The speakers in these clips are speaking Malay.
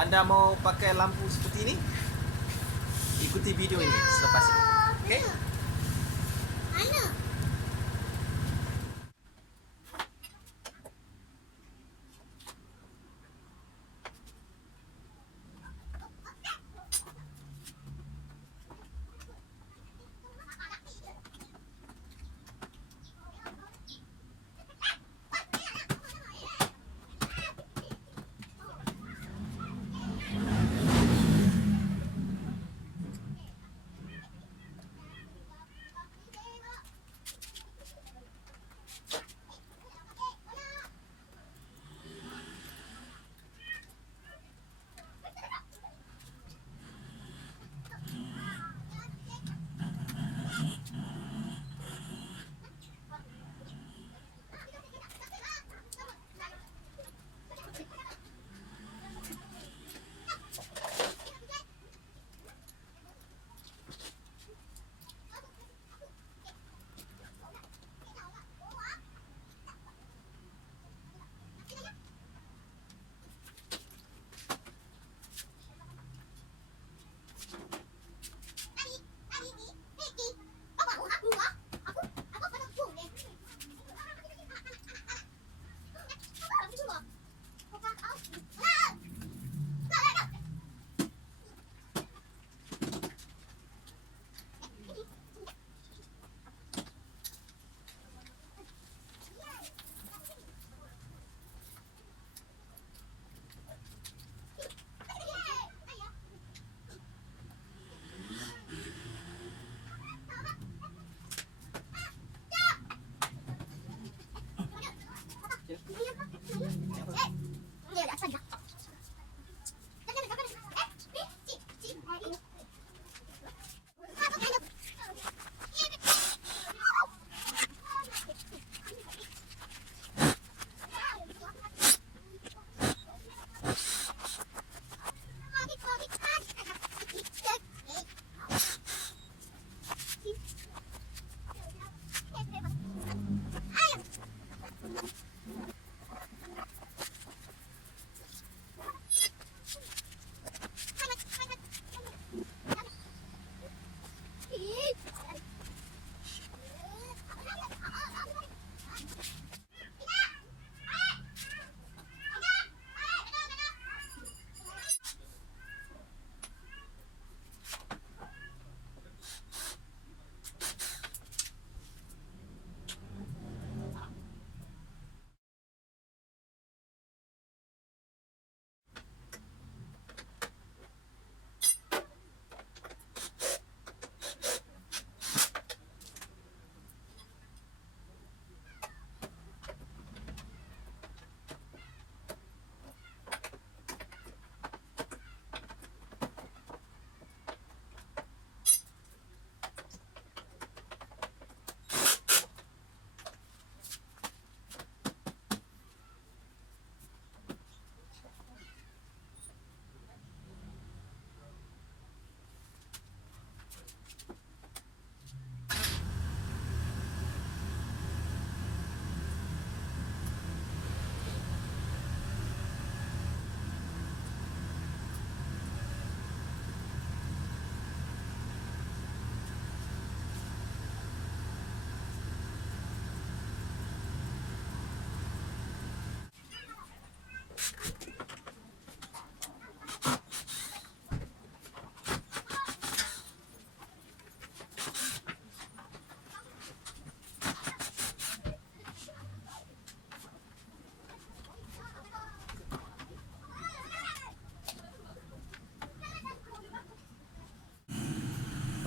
anda mau pakai lampu seperti ini, ikuti video ini selepas ini. Okey?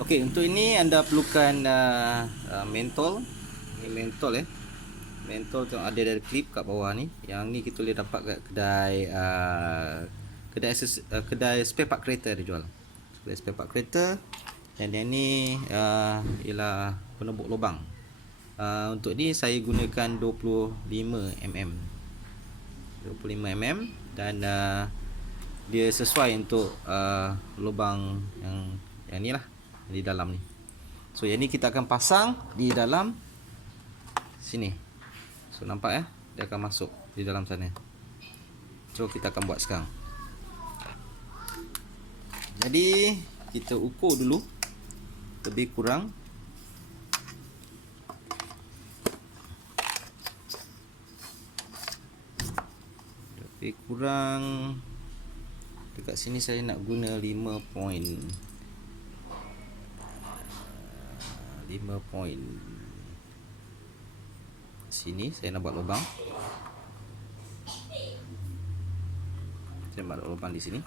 Okey, untuk ini anda perlukan mentol. Ini mentol Mentol tu ada dari klip kat bawah ni. Yang ni kita boleh dapat kat kedai spare part kereta dia jual. Kedai spare part kereta. Dan yang ni ialah penembuk lubang. Untuk ni saya gunakan 25mm. 25mm dan dia sesuai untuk lubang yang ni lah, di dalam ni. So yang ni kita akan pasang di dalam sini. So nampak dia akan masuk di dalam sana. So kita akan buat sekarang. Jadi kita ukur dulu lebih kurang dekat sini saya nak guna 5 point sini saya nak buat lubang. Saya buat lubang di sini.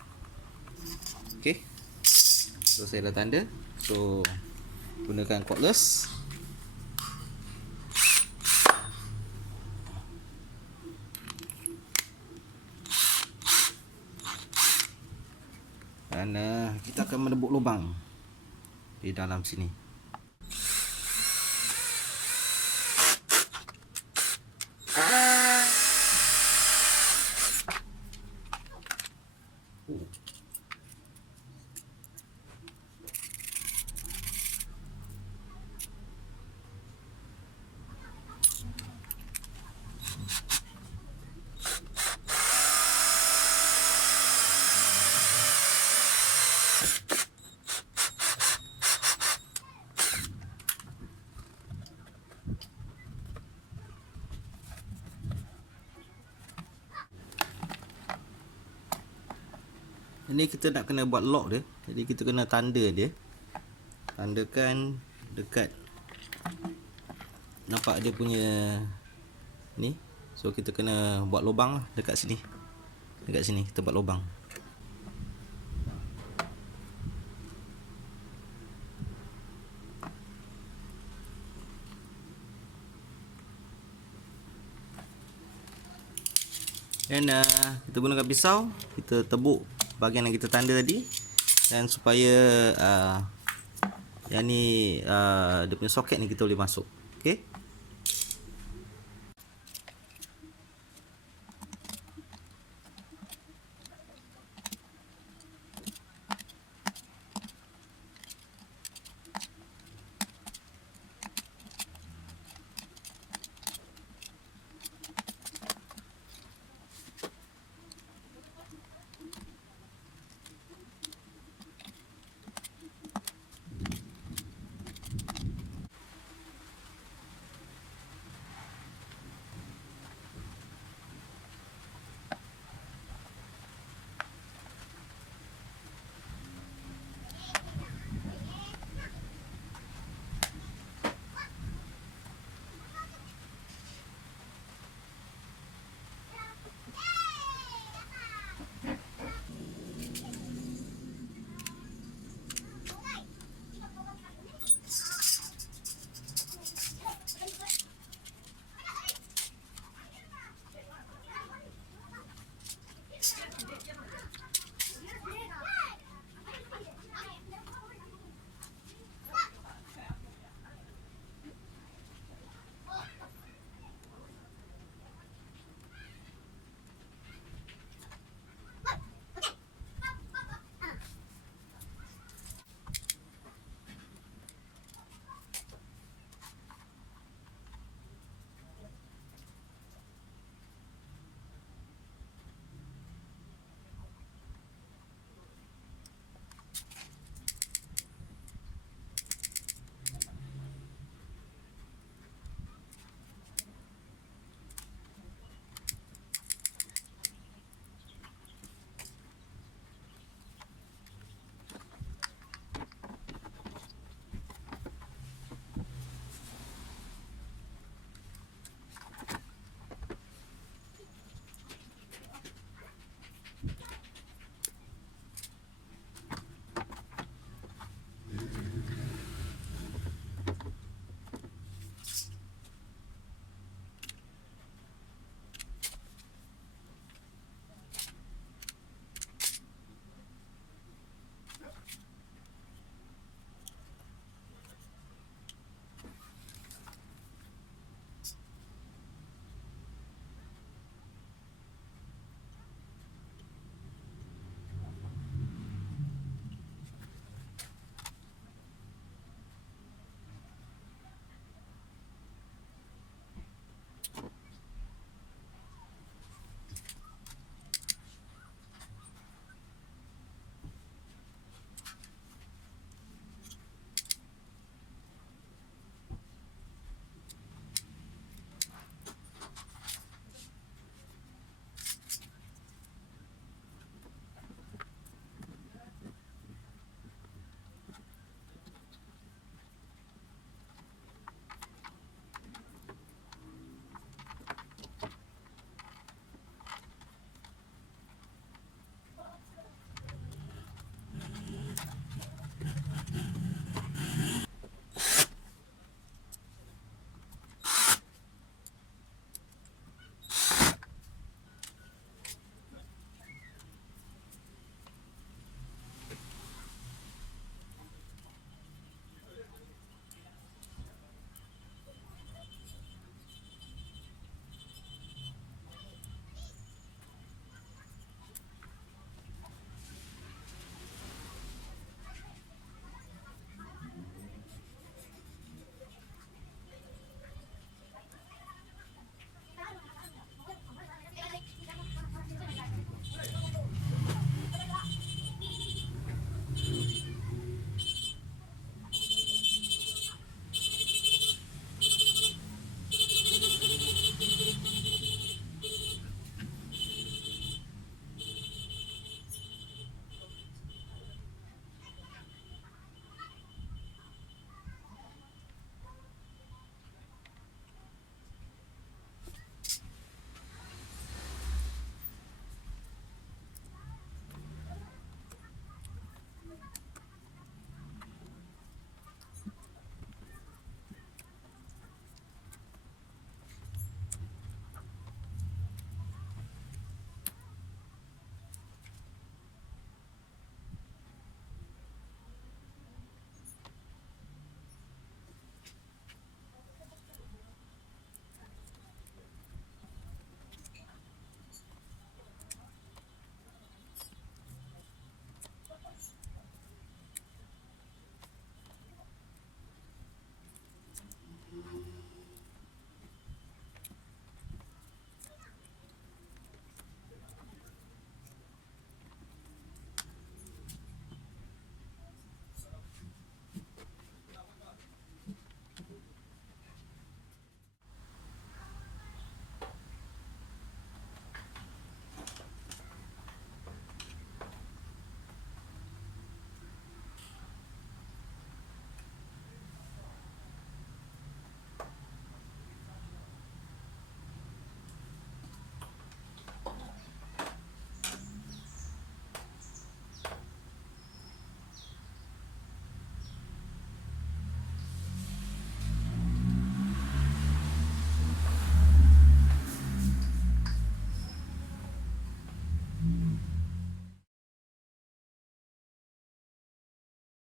Okey. So saya dah tanda. So gunakan cordless. Dan kita akan menebuk lubang di dalam sini. Ini kita nak kena buat lock dia. Jadi kita kena tanda dia. Tandakan dekat, nampak dia punya ni. So kita kena buat lubang dekat sini. Dekat sini kita buat lubang. Dan kita gunakan pisau, kita tebuk bahagian yang kita tanda tadi. Dan supaya yang ni dia punya soket ni kita boleh masuk.